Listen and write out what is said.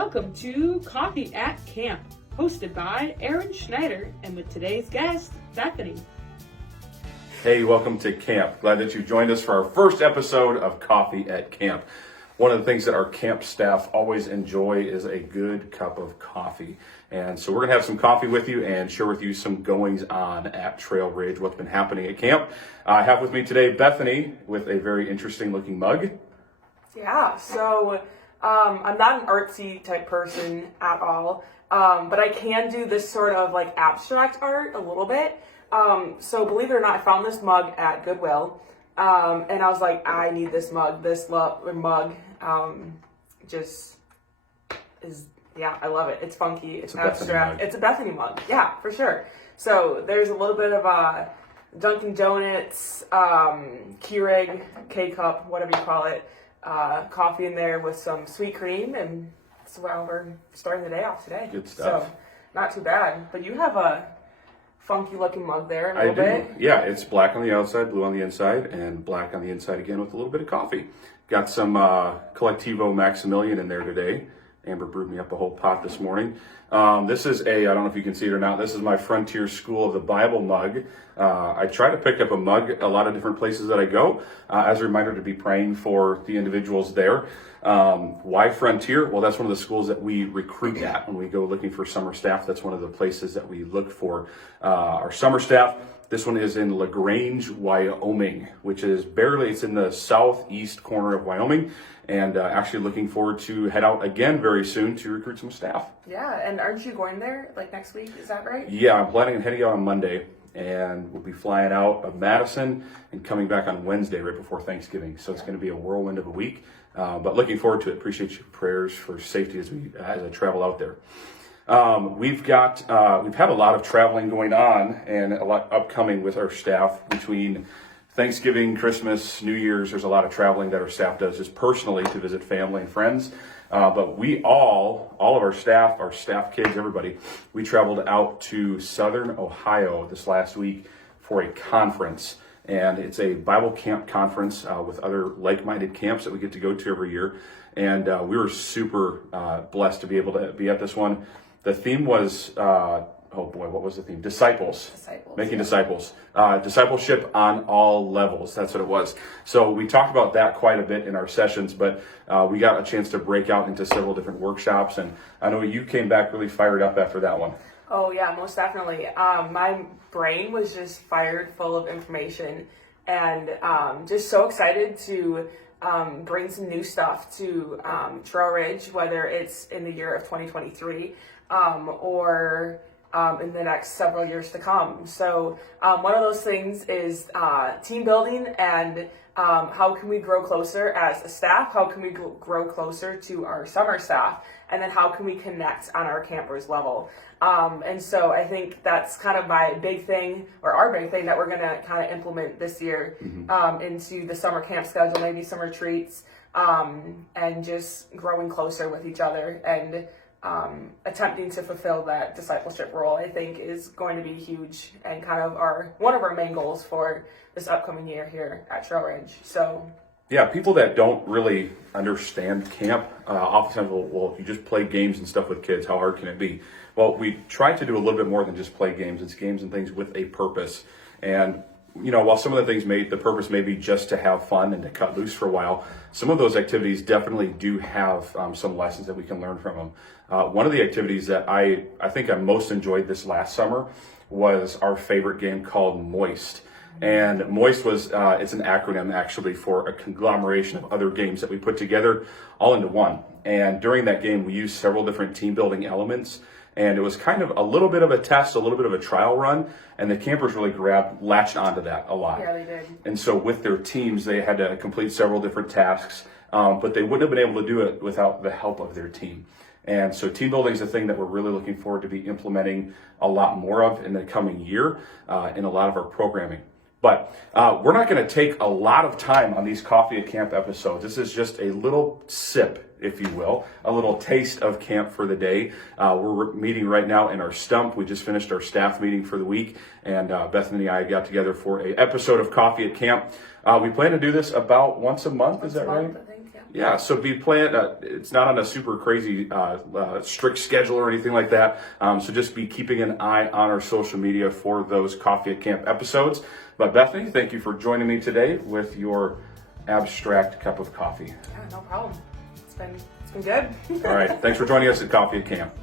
Welcome to Coffee at Camp, hosted by Aaron Schneider and with today's guest, Bethany. Hey, welcome to camp. Glad that you joined us for our first episode of Coffee at Camp. One of the things that our camp staff always enjoy is a good cup of coffee. And so we're going to have some coffee with you and share with you some goings on at Trail Ridge, what's been happening at camp. I have with me today Bethany with a very interesting looking mug. Yeah, so I'm not an artsy type person at all, but I can do this sort of like abstract art a little bit. So believe it or not, I found this mug at Goodwill, and I was like, I need this mug. This mug just is, yeah, I love it. It's funky. It's abstract. It's a Bethany mug. Yeah, for sure. So there's a little bit of Dunkin' Donuts, Keurig, K-Cup, whatever you call it, coffee in there with some sweet cream, and that's how we're starting the day off today. Good stuff. So not too bad. But you have a funky looking mug there a little bit. Yeah, it's black on the outside, blue on the inside, and black on the inside again with a little bit of coffee. Got some Collectivo Maximilian in there today. Amber brewed me up a whole pot this morning. This is I don't know if you can see it or not, this is my Frontier School of the Bible mug. I try to pick up a mug a lot of different places that I go as a reminder to be praying for the individuals there. Why Frontier? Well, that's one of the schools that we recruit at when we go looking for summer staff. That's one of the places that we look for our summer staff. This one is in LaGrange, Wyoming, which is it's in the southeast corner of Wyoming, and actually looking forward to head out again very soon to recruit some staff. Yeah, and aren't you going there like next week? Is that right? Yeah, I'm planning on heading out on Monday, and we'll be flying out of Madison and coming back on Wednesday right before Thanksgiving. So it's going to be a whirlwind of a week, but looking forward to it. Appreciate your prayers for safety as I travel out there. We've had a lot of traveling going on and a lot upcoming with our staff between Thanksgiving, Christmas, New Year's. There's a lot of traveling that our staff does just personally to visit family and friends. But we all of our staff kids, everybody, we traveled out to Southern Ohio this last week for a conference. And it's a Bible camp conference with other like-minded camps that we get to go to every year. And we were super blessed to be able to be at this one. The theme was, what was the theme? Disciples. Making disciples. Discipleship on all levels. That's what it was. So we talked about that quite a bit in our sessions, but we got a chance to break out into several different workshops. And I know you came back really fired up after that one. Oh yeah, most definitely. My brain was just fired full of information, and just so excited to bring some new stuff to Trail Ridge, whether it's in the year of 2023 or in the next several years to come. So one of those things is team building and how can we grow closer as a staff? How can we grow closer to our summer staff? And then how can we connect on our campers level? And so I think that's kind of my big thing, or our big thing, that we're going to kind of implement this year into the summer camp schedule, maybe some retreats, and just growing closer with each other and attempting to fulfill that discipleship role, I think, is going to be huge and kind of one of our main goals for this upcoming year here at Trail Ridge. So yeah, people that don't really understand camp oftentimes well, if you just play games and stuff with kids, how hard can it be? Well, we try to do a little bit more than just play games. It's games and things with a purpose. And while some of the things the purpose may be just to have fun and to cut loose for a while, some of those activities definitely do have some lessons that we can learn from them. One of the activities that I think I most enjoyed this last summer was our favorite game called Moist. And Moist was, it's an acronym actually for a conglomeration of other games that we put together all into one. And during that game, we used several different team building elements. And it was kind of a little bit of a test, a little bit of a trial run, and the campers really latched onto that a lot. Yeah, they did. And so with their teams, they had to complete several different tasks, but they wouldn't have been able to do it without the help of their team. And so team building is a thing that we're really looking forward to be implementing a lot more of in the coming year in a lot of our programming. But we're not going to take a lot of time on these Coffee at Camp episodes. This is just a little sip, if you will, a little taste of camp for the day. We're meeting right now in our stump. We just finished our staff meeting for the week, and Bethany and I got together for an episode of Coffee at Camp. We plan to do this about once a month. Is that right? I think, yeah. Yeah, so be playing. It's not on a super crazy strict schedule or anything like that. So just be keeping an eye on our social media for those Coffee at Camp episodes. But Bethany, thank you for joining me today with your abstract cup of coffee. Yeah, no problem. It's been good. All right, thanks for joining us at Coffee at Camp.